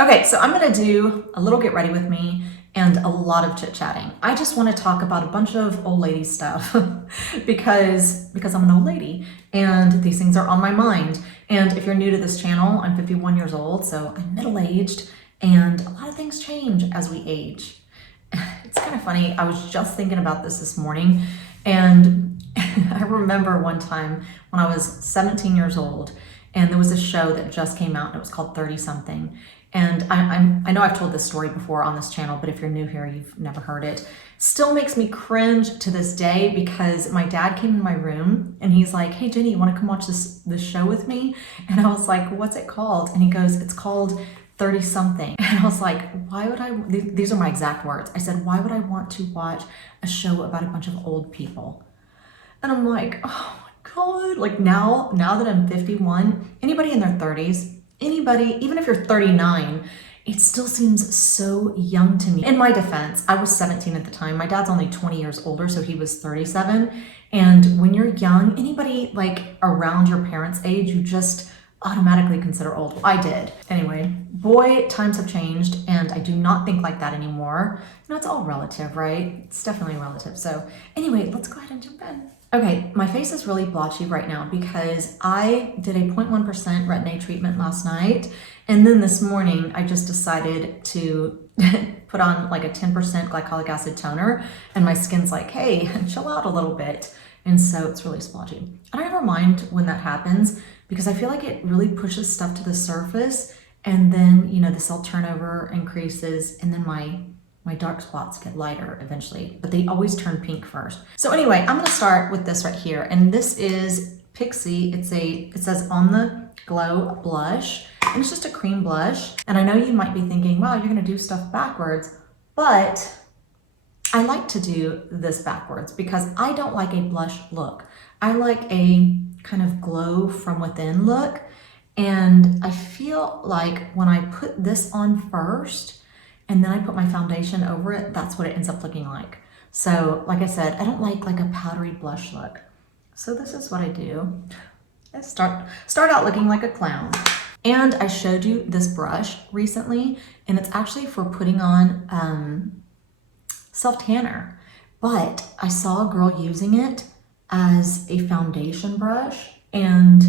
Okay, so I'm gonna do a little get ready with me and a lot of chit chatting. I just want to talk about a bunch of old lady stuff because I'm an old lady and these things are on my mind. And if you're new to this channel, I'm 51 years old, so I'm middle-aged, and a lot of things change as we age. It's kind of funny. I was just thinking about this morning, and I remember one time when I was 17 years old, and there was a show that just came out, and it was called 30 Something. And I know I've told this story before on this channel, but if you're new here, you've never heard it. Still makes me cringe to this day because my dad came in my room and he's like, "Hey Jenny, you want to come watch this show with me?" And I was like, "What's it called?" And he goes, "It's called 30 Something." And I was like, "Why would I?" These are my exact words. I said, "Why would I want to watch a show about a bunch of old people?" And I'm like, "Oh my God!" Like now that I'm 51, anybody in their 30s. Anybody, even if you're 39, it still seems so young to me. In my defense, I was 17 at the time. My dad's only 20 years older, so he was 37. And when you're young, anybody like around your parents' age, you just automatically consider old. Well, I did. Anyway, boy, times have changed, and I do not think like that anymore. You know, it's all relative, right? It's definitely relative. So anyway, let's go ahead and jump in. Okay, my face is really blotchy right now because I did a 0.1% retin-A treatment last night, and then this morning I just decided to put on like a 10% glycolic acid toner, and my skin's like, hey, chill out a little bit, and so it's really splotchy. I don't ever mind when that happens because I feel like it really pushes stuff to the surface, and then, you know, the cell turnover increases, and then my dark spots get lighter eventually, but they always turn pink first. So anyway, I'm gonna start with this right here, and this is Pixie. It says On the Glow blush, and it's just a cream blush. And I know you might be thinking, wow, you're gonna do stuff backwards, but I like to do this backwards because I don't like a blush look. I like a kind of glow from within look, and I feel like when I put this on first, and then I put my foundation over it, that's what it ends up looking like. So like I said, I don't like a powdery blush look. So this is what I do. I start out looking like a clown. And I showed you this brush recently, and it's actually for putting on self-tanner. But I saw a girl using it as a foundation brush, and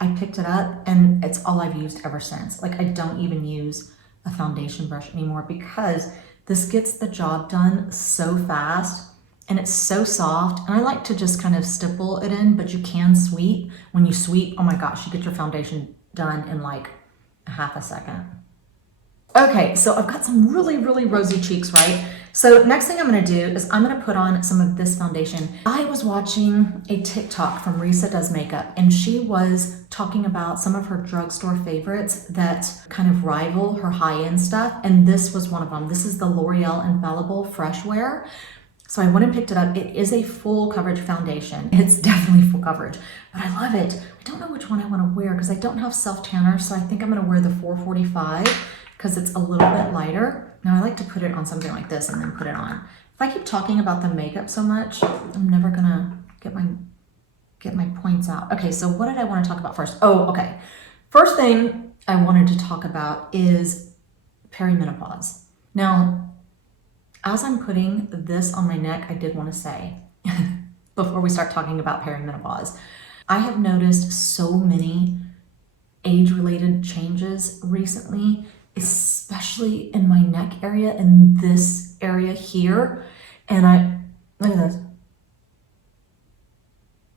I picked it up, and it's all I've used ever since. Like, I don't even use a foundation brush anymore because this gets the job done so fast, and it's so soft, and I like to just kind of stipple it in, but you can sweep. When you sweep, oh my gosh, you get your foundation done in like a half a second. Okay, so I've got some really rosy cheeks, right? So next thing I'm gonna do is I'm gonna put on some of this foundation. I was watching a TikTok from Risa Does Makeup, and she was talking about some of her drugstore favorites that kind of rival her high-end stuff, and this was one of them. This is the L'Oreal Infallible Fresh Wear. So I went and picked it up. It is a full coverage foundation. It's definitely full coverage, but I love it. I don't know which one I wanna wear because I don't have self-tanner, so I think I'm gonna wear the 445 because it's a little bit lighter. Now I like to put it on something like this and then put it on. If I keep talking about the makeup so much, I'm never gonna get my points out. Okay, so what did I want to talk about first? Oh, okay. First thing I wanted to talk about is perimenopause. Now, as I'm putting this on my neck, I did want to say, before we start talking about perimenopause, I have noticed so many age-related changes recently, especially in my neck area and this area here. And look at this.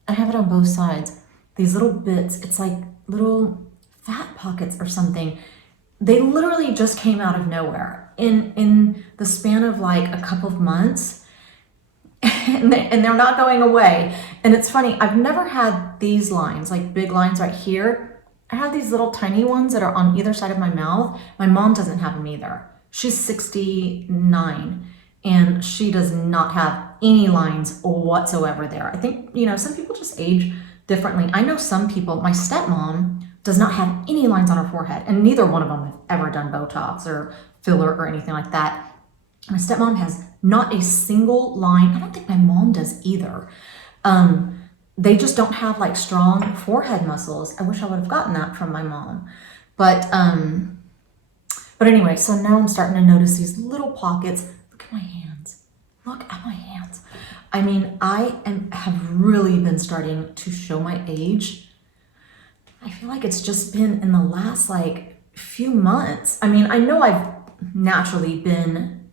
I have it on both sides. These little bits, it's like little fat pockets or something. They literally just came out of nowhere in the span of like a couple of months, and they're not going away. And it's funny, I've never had these lines, like big lines right here. I have these little tiny ones that are on either side of my mouth. My mom doesn't have them either. She's 69 and she does not have any lines whatsoever there. I think, you know, some people just age differently. I know some people, my stepmom does not have any lines on her forehead, and neither one of them have ever done Botox or filler or anything like that. My stepmom has not a single line. I don't think my mom does either. They just don't have like strong forehead muscles. I wish I would have gotten that from my mom. But But anyway, so now I'm starting to notice these little pockets. Look at my hands. Look at my hands. I mean, have really been starting to show my age. I feel like it's just been in the last like few months. I mean, I know I've naturally been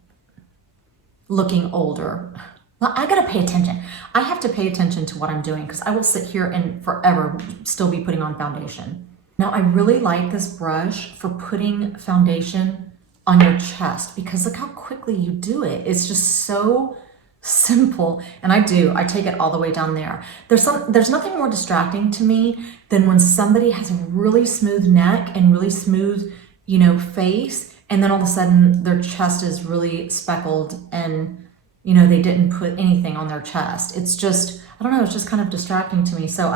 looking older. Well, I gotta pay attention. I have to pay attention to what I'm doing because I will sit here and forever still be putting on foundation. Now, I really like this brush for putting foundation on your chest because look how quickly you do it. It's just so simple. And I take it all the way down there. There's nothing more distracting to me than when somebody has a really smooth neck and really smooth, face, and then all of a sudden their chest is really speckled and they didn't put anything on their chest. It's just, I don't know, it's just kind of distracting to me. So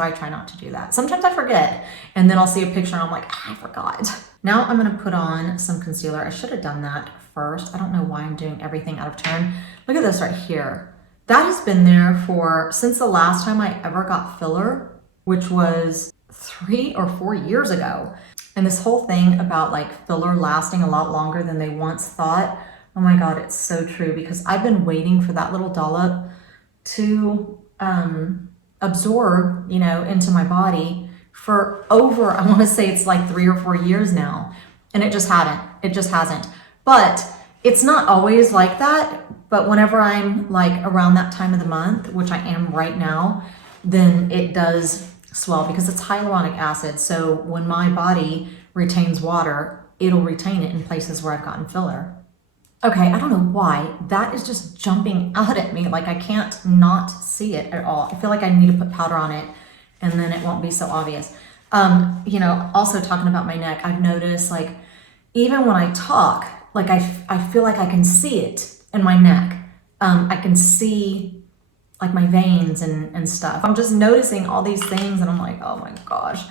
I try not to do that. Sometimes I forget and then I'll see a picture and I'm like, I forgot. Now I'm gonna put on some concealer. I should have done that first. I don't know why I'm doing everything out of turn. Look at this right here. That has been there since the last time I ever got filler, which was 3 or 4 years ago. And this whole thing about like filler lasting a lot longer than they once thought, oh my God, it's so true because I've been waiting for that little dollop to absorb, into my body for over, I want to say it's like 3 or 4 years now. And it just hasn't. But it's not always like that. But whenever I'm like around that time of the month, which I am right now, then it does swell because it's hyaluronic acid. So when my body retains water, it'll retain it in places where I've gotten filler. Okay, I don't know why. That is just jumping out at me. Like I can't not see it at all. I feel like I need to put powder on it and then it won't be so obvious. Also talking about my neck, I've noticed like even when I talk, like I feel like I can see it in my neck. I can see like my veins and stuff. I'm just noticing all these things and I'm like, oh my gosh.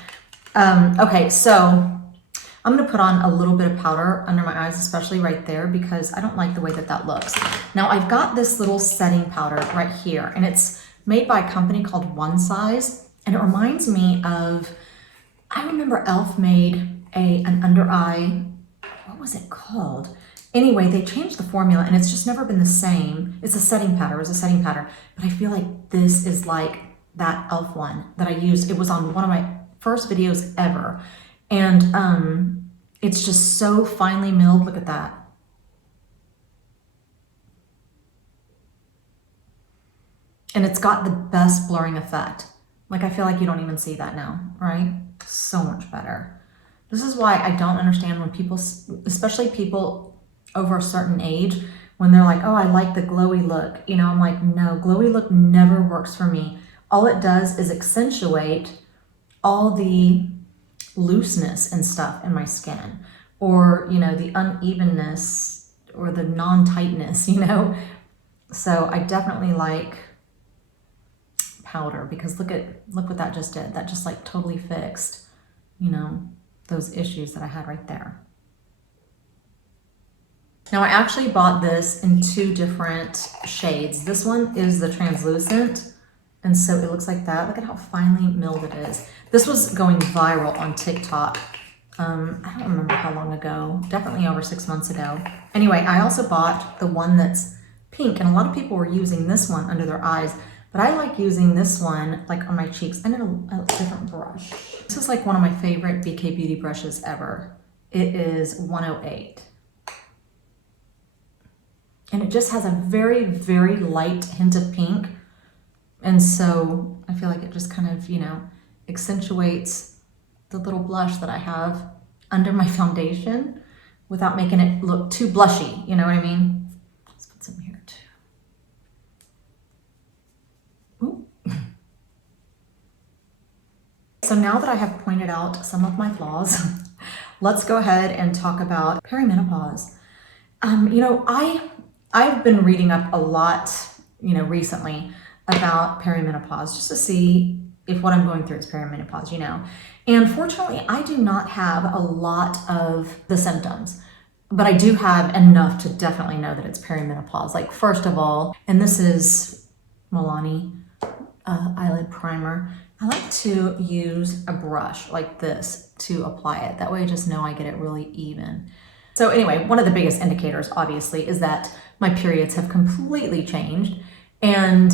Okay, so I'm gonna put on a little bit of powder under my eyes, especially right there, because I don't like the way that looks. Now I've got this little setting powder right here, and it's made by a company called One Size, and it reminds me of, I remember e.l.f. made an under eye, what was it called? Anyway, they changed the formula and it's just never been the same. It's a setting powder, but I feel like this is like that e.l.f. one that I used. It was on one of my first videos ever. And it's just so finely milled. Look at that. And it's got the best blurring effect. Like I feel like you don't even see that now, right? So much better. This is why I don't understand when people, especially people over a certain age, when they're like, oh, I like the glowy look. I'm like, no, glowy look never works for me. All it does is accentuate all the looseness and stuff in my skin, or the unevenness or the non-tightness, so I definitely like powder because look what that just did. That just like totally fixed those issues that I had right there. Now I actually bought this in 2 different shades. This one is the translucent, and so it looks like that. Look at how finely milled it is. This was going viral on TikTok. I don't remember how long ago, definitely over 6 months ago. Anyway, I also bought the one that's pink, and a lot of people were using this one under their eyes, but I like using this one like on my cheeks. I need a different brush. This is like one of my favorite BK Beauty brushes ever. It is 108. And it just has a very, very light hint of pink. And so I feel like it just kind of, accentuates the little blush that I have under my foundation without making it look too blushy. You know what I mean? Let's put some here too. Ooh. So now that I have pointed out some of my flaws, let's go ahead and talk about perimenopause. I've been reading up a lot, recently about perimenopause just to see if what I'm going through is perimenopause, And fortunately, I do not have a lot of the symptoms, but I do have enough to definitely know that it's perimenopause. Like, first of all, and this is Milani eyelid primer. I like to use a brush like this to apply it. That way I just know I get it really even. So anyway, one of the biggest indicators, obviously, is that my periods have completely changed. And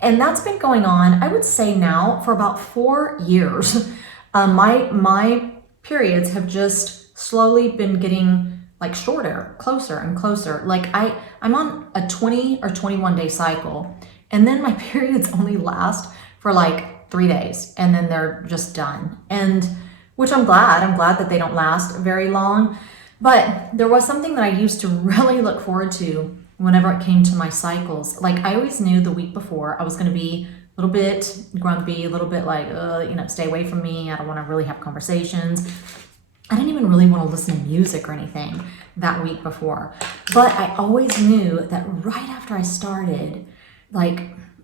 that's been going on, I would say now, for about 4 years. My periods have just slowly been getting like shorter, closer and closer. Like I'm on a 20 or 21 day cycle, and then my periods only last for like 3 days, and then they're just done. And which I'm glad that they don't last very long. But there was something that I used to really look forward to whenever it came to my cycles. Like I always knew the week before I was going to be a little bit grumpy, a little bit like, stay away from me. I don't want to really have conversations. I didn't even really want to listen to music or anything that week before. But I always knew that right after I started, like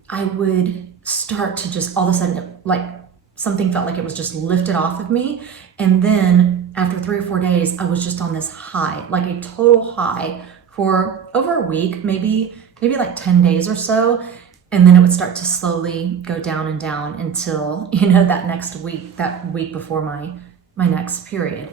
I would start to just all of a sudden, like something felt like it was just lifted off of me. And then after 3 or 4 days, I was just on this high, like a total high for over a week, maybe like 10 days or so. And then it would start to slowly go down and down until, that week before my next period.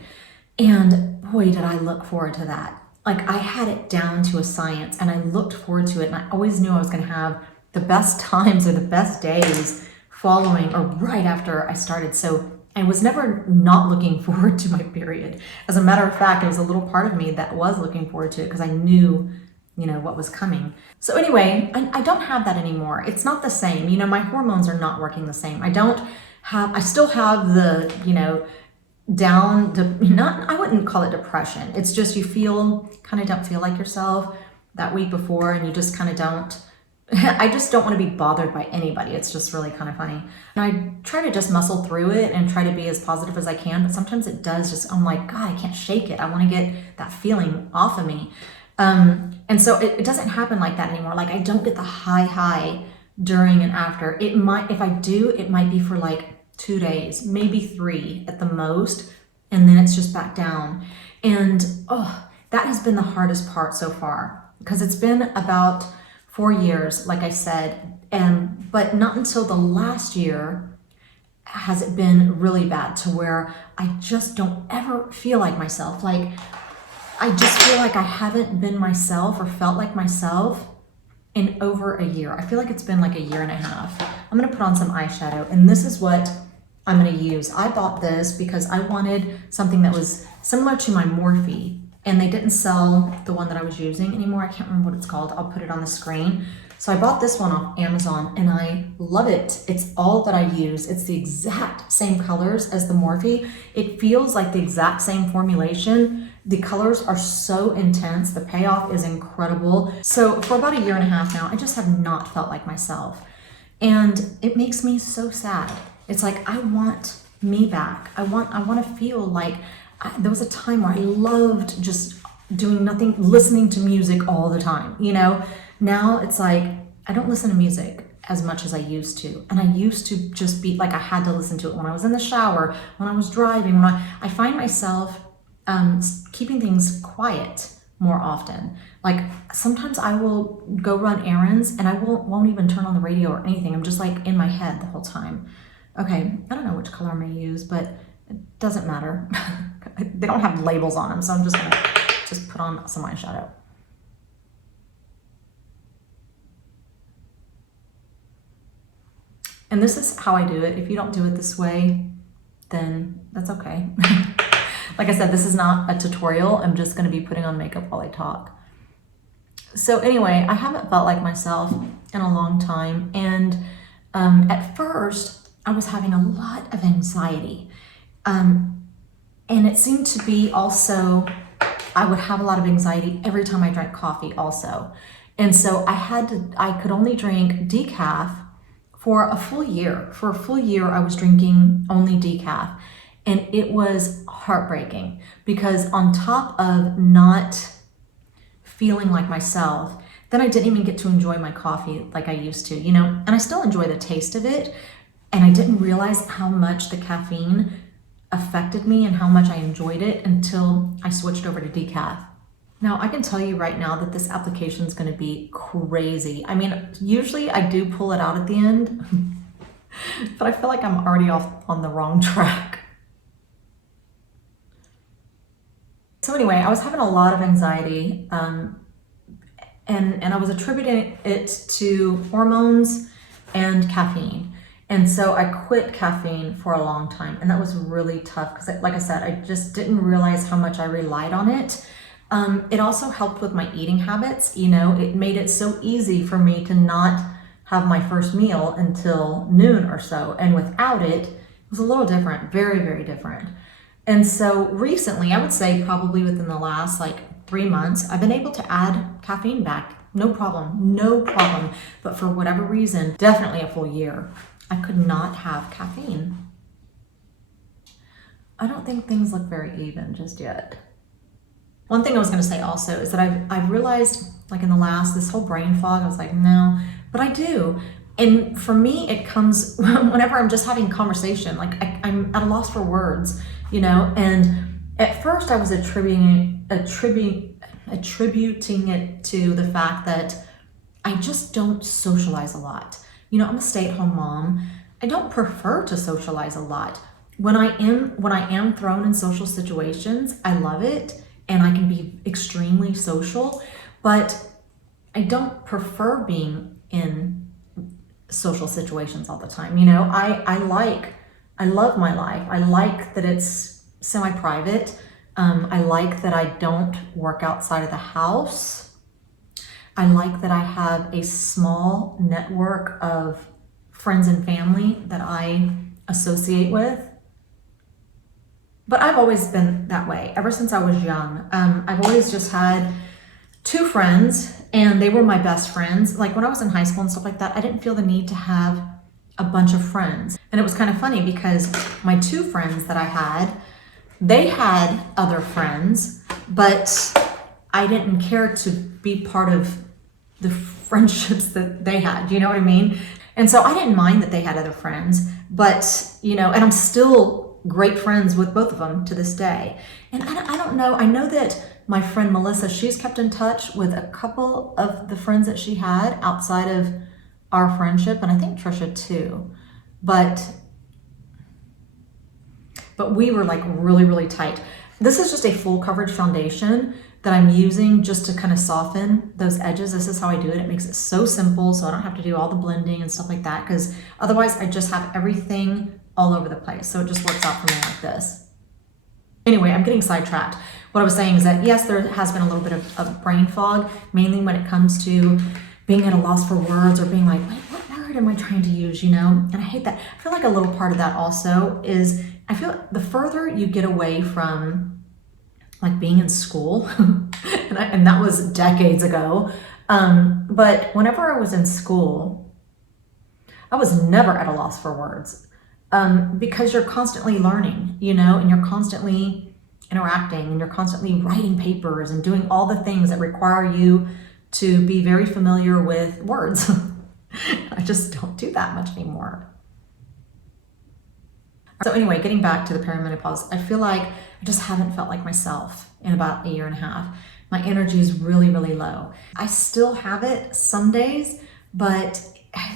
And boy, did I look forward to that. Like I had it down to a science, and I looked forward to it. And I always knew I was going to have the best times or the best days following or right after I started. So I was never not looking forward to my period. As a matter of fact, it was a little part of me that was looking forward to it because I knew, what was coming. So anyway, I don't have that anymore. It's not the same. My hormones are not working the same. I still have the, I wouldn't call it depression. It's just you don't feel like yourself that week before, and you just kind of don't. I just don't want to be bothered by anybody. It's just really kind of funny. And I try to just muscle through it and try to be as positive as I can, but sometimes it does just, I'm like, God, I can't shake it. I want to get that feeling off of me. And so it doesn't happen like that anymore. Like I don't get the high during and after. It might, if I do, it might be for like 2 days, maybe 3 at the most. And then it's just back down. And that has been the hardest part so far, because it's been about 4 years, like I said, but not until the last year has it been really bad to where I just don't ever feel like myself. Like I just feel like I haven't been myself or felt like myself in over a year. I feel like it's been like 1.5 years. I'm gonna put on some eyeshadow, and this is what I'm gonna use. I bought this because I wanted something that was similar to my Morphe, and they didn't sell the one that I was using anymore. I can't remember what it's called. I'll put it on the screen. So I bought this one off Amazon, and I love it. It's all that I use. It's the exact same colors as the Morphe. It feels like the exact same formulation. The colors are so intense. The payoff is incredible. So for about 1.5 years now, I just have not felt like myself. And it makes me so sad. It's like, I want me back. I want to feel like there was a time where I loved just doing nothing, listening to music all the time. Now it's like, I don't listen to music as much as I used to. And I used to just be like, I had to listen to it when I was in the shower, when I was driving, when I find myself keeping things quiet more often. Like sometimes I will go run errands and I won't even turn on the radio or anything. I'm just like in my head the whole time. Okay, I don't know which color I'm gonna use, but it doesn't matter. They don't have labels on them, so I'm just gonna put on some eyeshadow. And this is how I do it. If you don't do it this way, then that's okay. Like I said, this is not a tutorial. I'm just gonna be putting on makeup while I talk. So anyway, I haven't felt like myself in a long time. And at first, I was having a lot of anxiety. And it seemed to be also, I would have a lot of anxiety every time I drank coffee also. And so I could only drink decaf for a full year. For a full year, I was drinking only decaf. And it was heartbreaking because on top of not feeling like myself, then I didn't even get to enjoy my coffee like I used to, and I still enjoy the taste of it. And I didn't realize how much the caffeine affected me and how much I enjoyed it until I switched over to decaf. Now, I can tell you right now that this application is going to be crazy. I mean, usually I do pull it out at the end, but I feel like I'm already off on the wrong track. So anyway, I was having a lot of anxiety, and I was attributing it to hormones and caffeine. And so I quit caffeine for a long time, and that was really tough because, like I said, I just didn't realize how much I relied on it. It also helped with my eating habits. You know, it made it so easy for me to not have my first meal until noon or so. And without it, it was a little different, very, very different. And so recently, I would say probably within the last like 3 months, I've been able to add caffeine back. No problem, no problem. But for whatever reason, definitely a full year, I could not have caffeine. I don't think things look very even just yet. One thing I was going to say also is that I've realized, like in the last, this whole brain fog, I was like, no, but I do. And for me, it comes whenever I'm just having conversation, like I'm at a loss for words, you know. And at first I was attributing it to the fact that I just don't socialize a lot. You know, I'm a stay-at-home mom. I don't prefer to socialize a lot. When I am thrown in social situations, I love it. And I can be extremely social, but I don't prefer being in social situations all the time. You know, I love my life. I like that it's semi-private. I like that I don't work outside of the house. I like that I have a small network of friends and family that I associate with. But I've always been that way ever since I was young. I've always just had 2 friends, and they were my best friends. Like when I was in high school and stuff like that, I didn't feel the need to have a bunch of friends. And it was kind of funny because my 2 friends that I had, they had other friends, but I didn't care to be part of the friendships that they had. Do you know what I mean? And so I didn't mind that they had other friends, but, you know, and I'm still great friends with both of them to this day. And I don't know, I know that my friend Melissa, she's kept in touch with a couple of the friends that she had outside of our friendship, and I think Trisha too. But we were like really, really tight. This is just a full coverage foundation that I'm using just to kind of soften those edges. This is how I do it. It makes it so simple, so I don't have to do all the blending and stuff like that, because otherwise I just have everything all over the place. So it just works out for me like this. Anyway, I'm getting sidetracked. What I was saying is that yes, there has been a little bit of brain fog, mainly when it comes to being at a loss for words or being like, wait, what word am I trying to use, you know? And I hate that. I feel like a little part of that also is, I feel like the further you get away from like being in school, and that was decades ago, but whenever I was in school, I was never at a loss for words. Because you're constantly learning, you know, and you're constantly interacting, and you're constantly writing papers and doing all the things that require you to be very familiar with words. I just don't do that much anymore. So anyway, getting back to the perimenopause, I feel like I just haven't felt like myself in about 1.5 years. My energy is really, really low. I still have it some days, but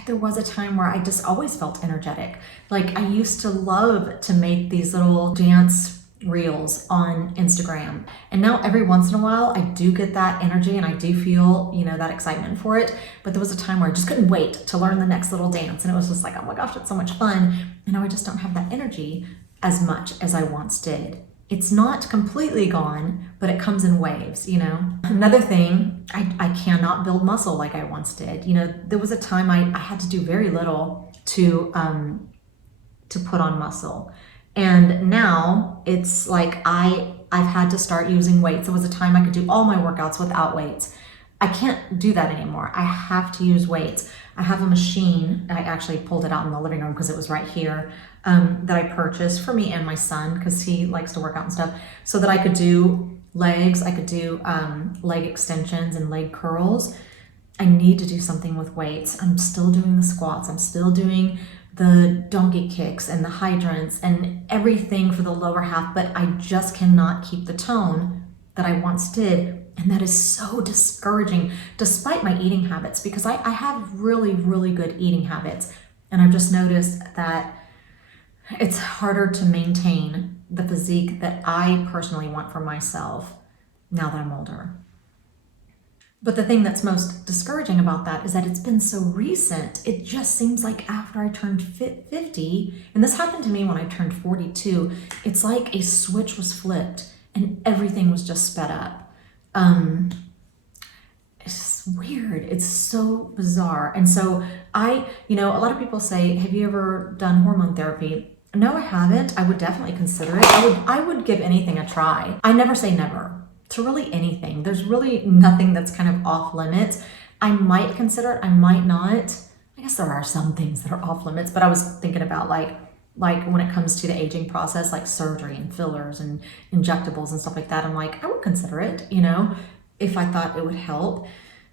there was a time where I just always felt energetic. Like I used to love to make these little dance reels on Instagram. And now every once in a while I do get that energy and I do feel, you know, that excitement for it. But there was a time where I just couldn't wait to learn the next little dance. And it was just like, oh my gosh, it's so much fun. And now I just don't have that energy as much as I once did. It's not completely gone, but it comes in waves, you know. Another thing, I cannot build muscle like I once did. You know, there was a time I had to do very little to put on muscle. And now it's like I've had to start using weights. There was a time I could do all my workouts without weights. I can't do that anymore. I have to use weights. I have a machine. I actually pulled it out in the living room because it was right here, that I purchased for me and my son because he likes to work out and stuff, so that I could do legs. I could do leg extensions and leg curls. I need to do something with weights. I'm still doing the squats. I'm still doing the donkey kicks and the hydrants and everything for the lower half, but I just cannot keep the tone that I once did. And that is so discouraging, despite my eating habits, because I have really, really good eating habits. And I've just noticed that it's harder to maintain the physique that I personally want for myself now that I'm older. But the thing that's most discouraging about that is that it's been so recent. It just seems like after I turned 50, and this happened to me when I turned 42, it's like a switch was flipped and everything was just sped up. It's just weird. It's so bizarre. And so a lot of people say, have you ever done hormone therapy? No, I haven't. I would definitely consider it. I would give anything a try. I never say never to really anything. There's really nothing that's kind of off limits. I might consider it, I might not. I guess there are some things that are off limits, but I was thinking about like when it comes to the aging process, like surgery and fillers and injectables and stuff like that. I'm like, I would consider it, if I thought it would help.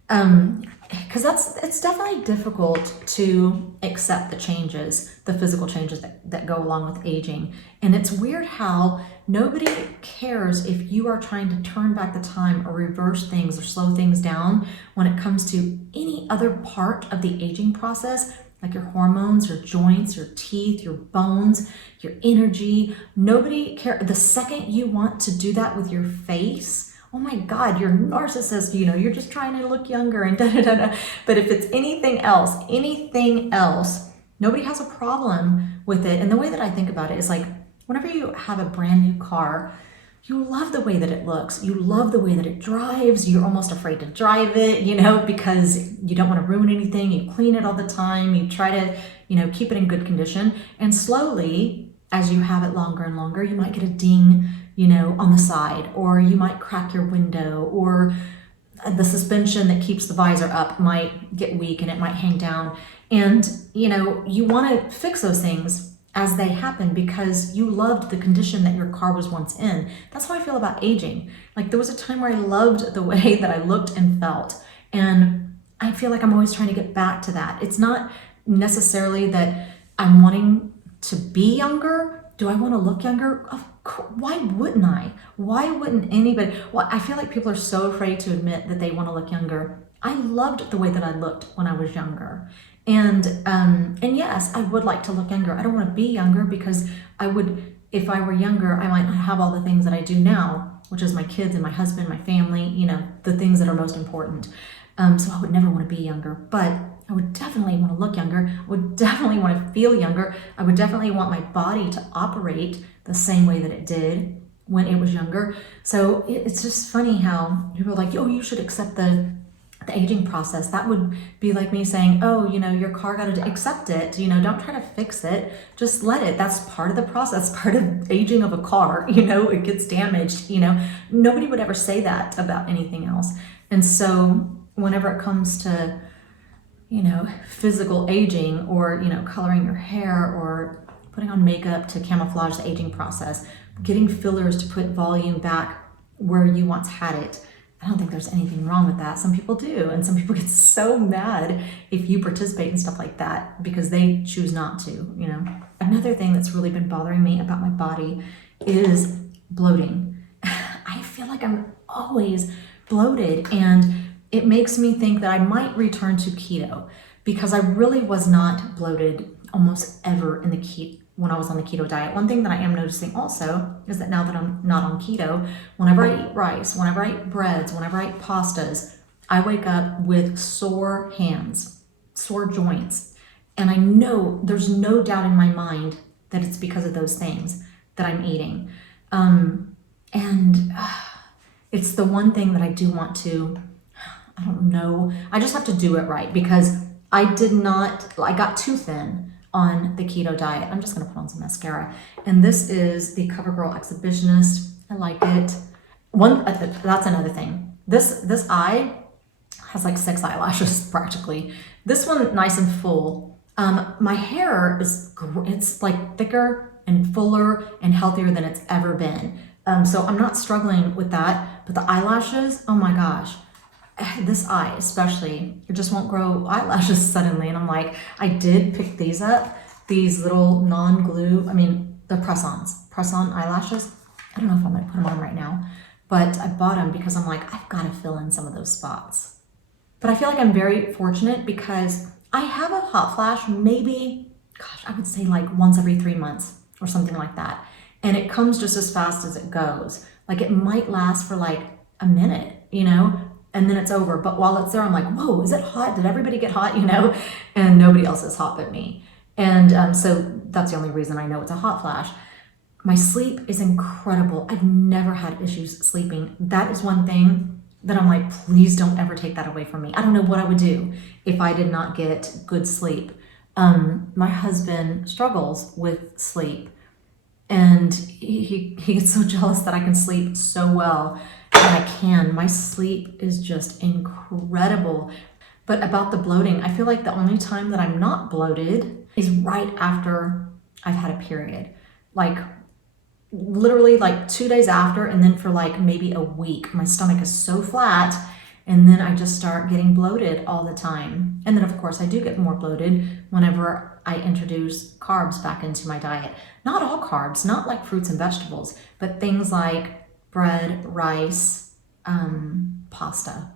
Because it's definitely difficult to accept the changes, the physical changes that go along with aging. And it's weird how nobody cares if you are trying to turn back the time or reverse things or slow things down when it comes to any other part of the aging process, like your hormones, your joints, your teeth, your bones, your energy. Nobody cares. The second you want to do that with your face, oh my God, you're a narcissist, you're just trying to look younger and da-da-da-da. But if it's anything else, nobody has a problem with it. And the way that I think about it is like, whenever you have a brand new car, you love the way that it looks. You love the way that it drives. You're almost afraid to drive it, because you don't want to ruin anything. You clean it all the time. You try to, keep it in good condition. And slowly, as you have it longer and longer, you might get a ding, on the side, or you might crack your window, or the suspension that keeps the visor up might get weak and it might hang down. And, you want to fix those things as they happen because you loved the condition that your car was once in. That's how I feel about aging. Like there was a time where I loved the way that I looked and felt. And I feel like I'm always trying to get back to that. It's not necessarily that I'm wanting to be younger. Do I want to look younger? Why wouldn't I? Why wouldn't anybody? Well, I feel like people are so afraid to admit that they want to look younger. I loved the way that I looked when I was younger. And yes, I would like to look younger. I don't want to be younger because if I were younger, I might not have all the things that I do now, which is my kids and my husband, my family, the things that are most important. So I would never want to be younger, but I would definitely want to look younger. I would definitely want to feel younger. I would definitely want my body to operate the same way that it did when it was younger. So it's just funny how people are like, oh, you should accept the aging process. That would be like me saying, oh, your car got to accept it. Don't try to fix it. Just let it. That's part of the process, part of aging of a car. It gets damaged. Nobody would ever say that about anything else. And so whenever it comes to physical aging or, coloring your hair or putting on makeup to camouflage the aging process, getting fillers to put volume back where you once had it. I don't think there's anything wrong with that. Some people do. And some people get so mad if you participate in stuff like that because they choose not to, Another thing that's really been bothering me about my body is bloating. I feel like I'm always bloated, and it makes me think that I might return to keto because I really was not bloated almost ever when I was on the keto diet. One thing that I am noticing also is that now that I'm not on keto, whenever I eat rice, whenever I eat breads, whenever I eat pastas, I wake up with sore hands, sore joints. And I know there's no doubt in my mind that it's because of those things that I'm eating. It's the one thing that I do want to, I don't know, I just have to do it right because I got too thin on the keto diet. I'm just going to put on some mascara. And this is the CoverGirl Exhibitionist. I like it. That's another thing. This eye has like 6 eyelashes practically. This one nice and full. My hair it's like thicker and fuller and healthier than it's ever been. So I'm not struggling with that, but the eyelashes, oh my gosh. This eye especially, it just won't grow eyelashes suddenly. And I'm like, I did pick these up, these little non-glue, the press-on eyelashes. I don't know if I'm gonna put them on right now, but I bought them because I'm like, I've gotta fill in some of those spots. But I feel like I'm very fortunate because I have a hot flash maybe gosh, I would say like once every 3 months or something like that. And it comes just as fast as it goes. Like it might last for like a minute, you know, and then it's over. But while it's there, I'm like, whoa, is it hot? Did everybody get hot? You know, and nobody else is hot but me. And so that's the only reason I know it's a hot flash. My sleep is incredible. I've never had issues sleeping. That is one thing that I'm like, please don't ever take that away from me. I don't know what I would do if I did not get good sleep. My husband struggles with sleep, and he gets so jealous that I can sleep so well, and I can. My sleep is just incredible. But about the bloating, I feel like the only time that I'm not bloated is right after I've had a period. Like literally like 2 days after, and then for like maybe a week, my stomach is so flat, and then I just start getting bloated all the time. And then of course I do get more bloated whenever I introduce carbs back into my diet. Not all carbs, not like fruits and vegetables, but things like bread, rice, pasta.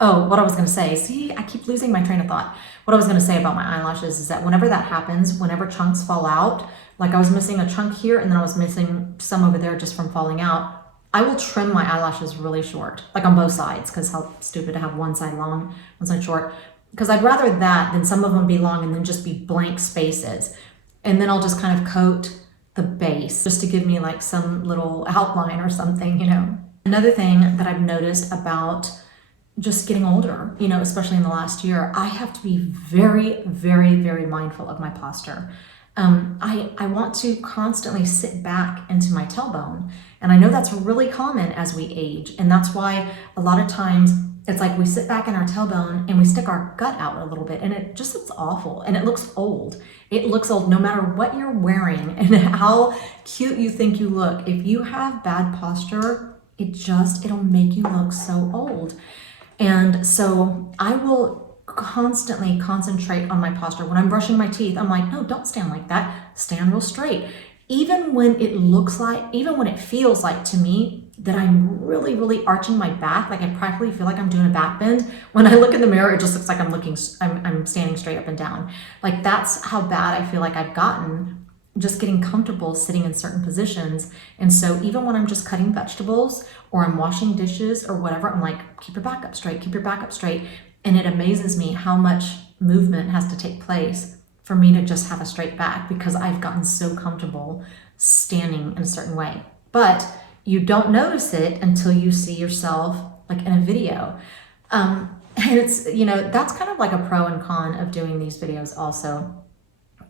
Oh, what I was going to say, see, I keep losing my train of thought. What I was going to say about my eyelashes is that whenever that happens, whenever chunks fall out, like I was missing a chunk here and then I was missing some over there just from falling out, I will trim my eyelashes really short, like on both sides, because how stupid to have one side long, one side short. Because I'd rather that than some of them be long and then just be blank spaces. And then I'll just kind of coat the base just to give me like some little outline or something, you know. Another thing that I've noticed about just getting older, you know, especially in the last year, I have to be very, very, very mindful of my posture. I want to constantly sit back into my tailbone. And I know that's really common as we age. And that's why a lot of times it's like we sit back in our tailbone and we stick our gut out a little bit, and it just looks awful and it looks old. It looks old no matter what you're wearing and how cute you think you look. If you have bad posture, it'll make you look so old. And so I will constantly concentrate on my posture. When I'm brushing my teeth, I'm like, no, don't stand like that. Stand real straight. Even when it feels like to me that I'm really, really arching my back, like I practically feel like I'm doing a back bend. When I look in the mirror, it just looks like I'm standing straight up and down. Like that's how bad I feel like I've gotten just getting comfortable sitting in certain positions. And so even when I'm just cutting vegetables or I'm washing dishes or whatever, I'm like, keep your back up straight, keep your back up straight. And it amazes me how much movement has to take place for me to just have a straight back, because I've gotten so comfortable standing in a certain way. But you don't notice it until you see yourself like in a video. And it's, you know, that's kind of like a pro and con of doing these videos also.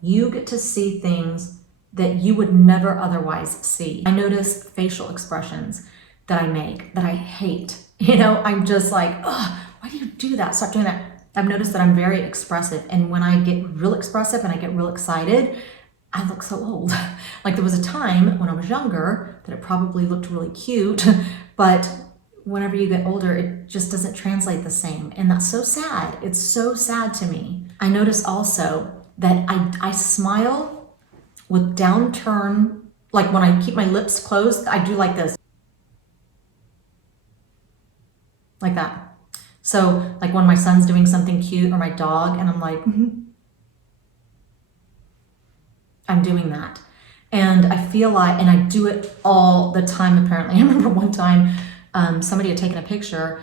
You get to see things that you would never otherwise see. I notice facial expressions that I make that I hate. You know, I'm just like, oh, why do you do that? Stop doing that. I've noticed that I'm very expressive. And when I get real expressive and I get real excited, I look so old. Like there was a time when I was younger that it probably looked really cute, but whenever you get older, it just doesn't translate the same. And that's so sad. It's so sad to me. I notice also that I smile with downturn, like when I keep my lips closed, I do like this. Like that. So like when my son's doing something cute or my dog, and I'm like, I'm doing that. And I feel like, and I do it all the time apparently. I remember one time somebody had taken a picture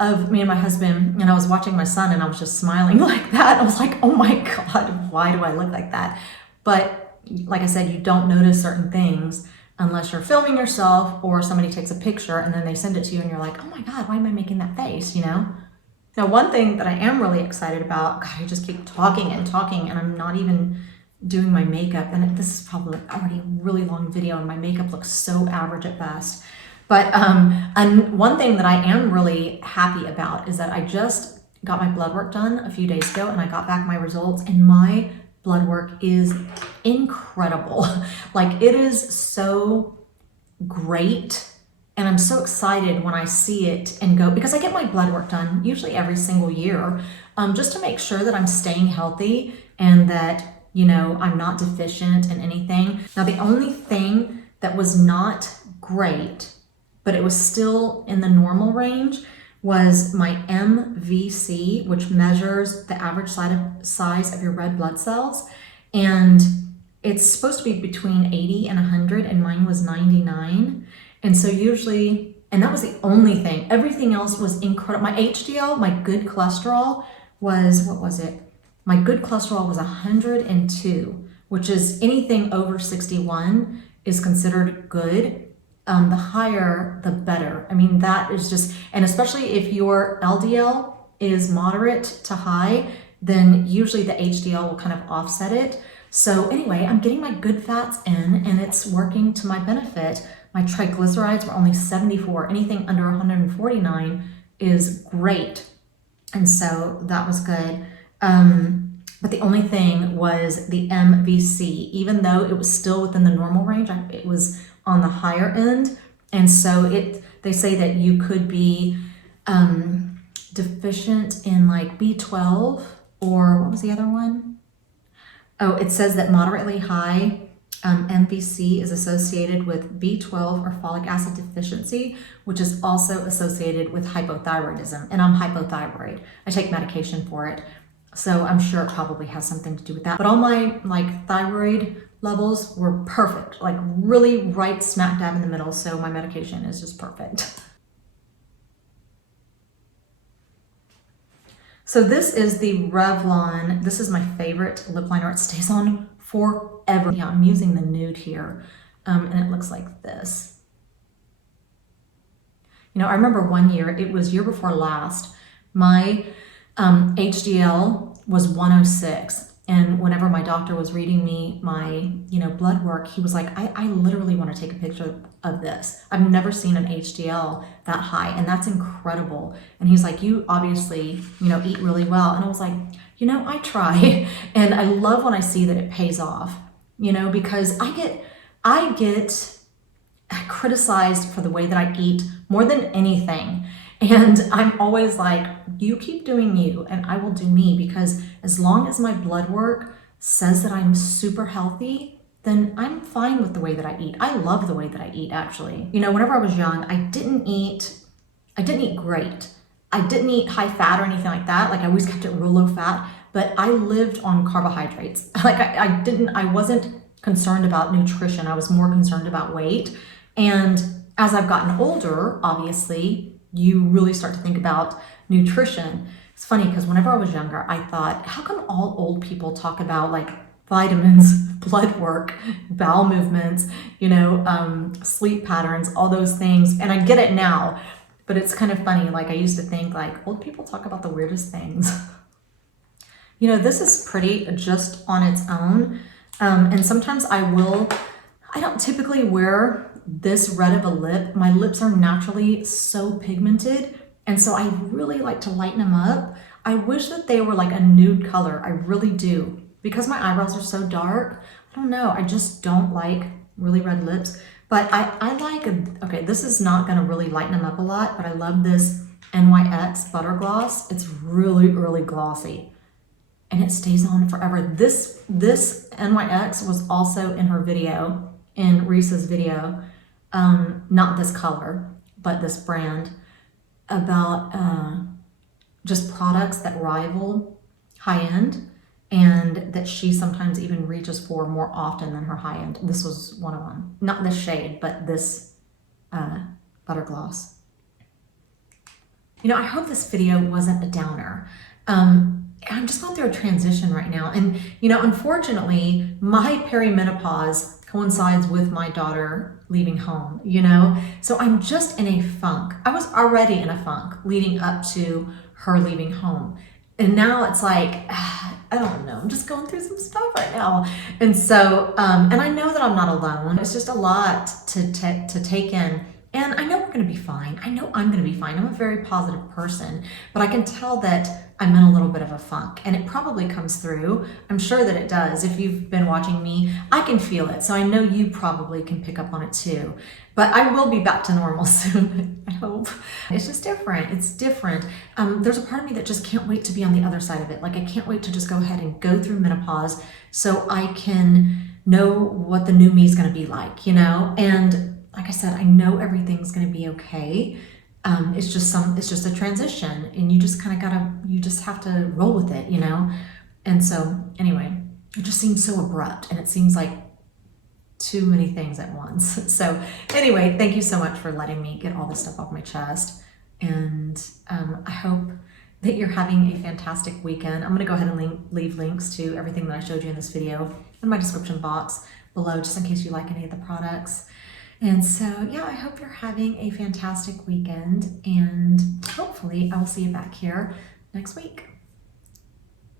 of me and my husband, and I was watching my son and I was just smiling like that. I was like, oh my God, why do I look like that? But like I said, you don't notice certain things unless you're filming yourself or somebody takes a picture and then they send it to you and you're like, oh my God, why am I making that face, you know? Now, one thing that I am really excited about, God, I just keep talking and I'm not even doing my makeup, and this is probably already a really long video and my makeup looks so average at best. But and one thing that I am really happy about is that I just got my blood work done a few days ago and I got back my results, and my blood work is incredible. Like it is so great. And I'm so excited when I see it and go, because I get my blood work done usually every single year, just to make sure that I'm staying healthy and that, you know, I'm not deficient in anything. Now, the only thing that was not great, but it was still in the normal range, was my MVC, which measures the average size of your red blood cells. And it's supposed to be between 80 and 100, and mine was 99. And so usually, and that was the only thing. Everything else was incredible. My HDL, my good cholesterol was, what was it? My good cholesterol was 102, which is anything over 61 is considered good. The higher, the better. I mean, that is just, and especially if your LDL is moderate to high, then usually the HDL will kind of offset it. So anyway, I'm getting my good fats in and it's working to my benefit. My triglycerides were only 74. Anything under 149 is great. And so that was good. But the only thing was the MVC, even though it was still within the normal range, it was on the higher end. And so they say that you could be deficient in like B12, or what was the other one? Oh, it says that moderately high MVC is associated with B12 or folic acid deficiency, which is also associated with hypothyroidism. And I'm hypothyroid. I take medication for it. So I'm sure it probably has something to do with that. But all my like thyroid levels were perfect, like really right smack dab in the middle. So my medication is just perfect. So this is the Revlon. This is my favorite lip liner. It stays on forever. Yeah, I'm using the nude here. And it looks like this. You know, I remember one year, it was year before last, my HDL was 106. And whenever my doctor was reading me my, blood work, he was like, I literally want to take a picture of this. I've never seen an HDL that high, and that's incredible. And he's like, you obviously, eat really well. And I was like, I try. And I love when I see that it pays off, because I get criticized for the way that I eat more than anything. And I'm always like, you keep doing you and I will do me, because as long as my blood work says that I'm super healthy, then I'm fine with the way that I eat. I love the way that I eat, actually. Whenever I was young, I didn't eat great. I didn't eat high fat or anything like that. Like I always kept it real low fat, but I lived on carbohydrates. Like I wasn't concerned about nutrition. I was more concerned about weight. And as I've gotten older, obviously, you really start to think about nutrition. It's funny because whenever I was younger, I thought, how come all old people talk about like vitamins, blood work, bowel movements, sleep patterns, all those things. And I get it now, but it's kind of funny. Like I used to think like old people talk about the weirdest things. This is pretty just on its own. And sometimes I don't typically wear this red of a lip. My lips are naturally so pigmented, and so I really like to lighten them up. I wish that they were like a nude color. I really do. Because my eyebrows are so dark, I don't know, I just don't like really red lips. But I like, okay, this is not gonna really lighten them up a lot, but I love this NYX Butter Gloss. It's really, really glossy. And it stays on forever. This NYX was also in her video, in Reese's video, not this color, but this brand, about just products that rival high-end and that she sometimes even reaches for more often than her high-end. This was one of them. Not this shade, but this butter gloss. I hope this video wasn't a downer. I'm just going through a transition right now. And, unfortunately, my perimenopause coincides with my daughter leaving home, So I'm just in a funk. I was already in a funk leading up to her leaving home. And now it's like, I don't know, I'm just going through some stuff right now. And so, and I know that I'm not alone. It's just a lot to take in. And I know we're going to be fine. I know I'm going to be fine. I'm a very positive person, but I can tell that I'm in a little bit of a funk, and it probably comes through. I'm sure that it does. If you've been watching me, I can feel it. So I know you probably can pick up on it too. But I will be back to normal soon, I hope. It's just different. It's different. There's a part of me that just can't wait to be on the other side of it. Like I can't wait to just go ahead and go through menopause so I can know what the new me is going to be like, And like I said, I know everything's going to be okay. It's just a transition, and you just you just have to roll with it, you know? And so anyway, it just seems so abrupt, and it seems like too many things at once. So anyway, thank you so much for letting me get all this stuff off my chest. And I hope that you're having a fantastic weekend. I'm going to go ahead and leave links to everything that I showed you in this video in my description box below, just in case you like any of the products. And so, yeah, I hope you're having a fantastic weekend, and hopefully I will see you back here next week.